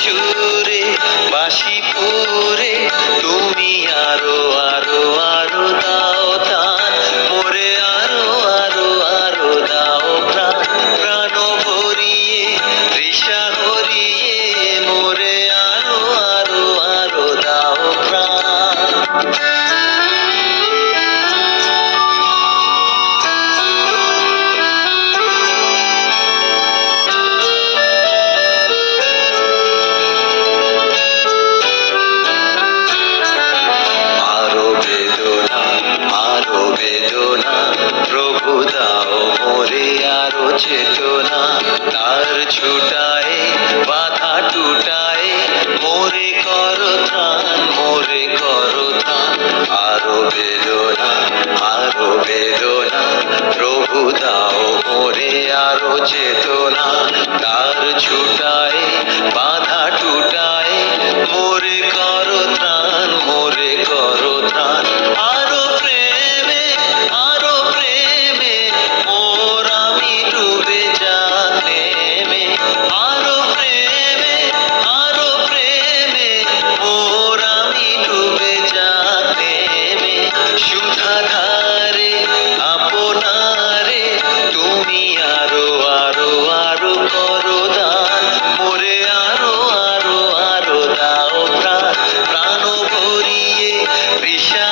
সুরে বাঁশি পুরে তুমি আরো আরো আরো দাও টান মোরে আরো আরো আরো দাও প্রাণ প্রাণ ভরিয়ে তৃষা হরিয়ে মোরে আরো আরো আরো দাও প্রাণ। প্রভু দাও মোরে আরো চেতনা তার ছুটায় বাধা টুটায় মোরে করো ত্রাণ মোরে করো ত্রাণ আরো বেদনা প্রভু দাও মোরে আরো চেতনা তার ছুটায় বাধা টুটায় মোরে করো ত্রাণ মোরে করো ত্রাণ আরো প্রেমে মোর আমি ডুবে যানে মে আরো প্রেমে মোর আমি ডুবে যানে মে সুধাধারে আপনারে তুমি আরো আরো আরো করো দান মোরে আরো আরো আরো দাও প্রাণ প্রাণ ভরিয়ে তৃষা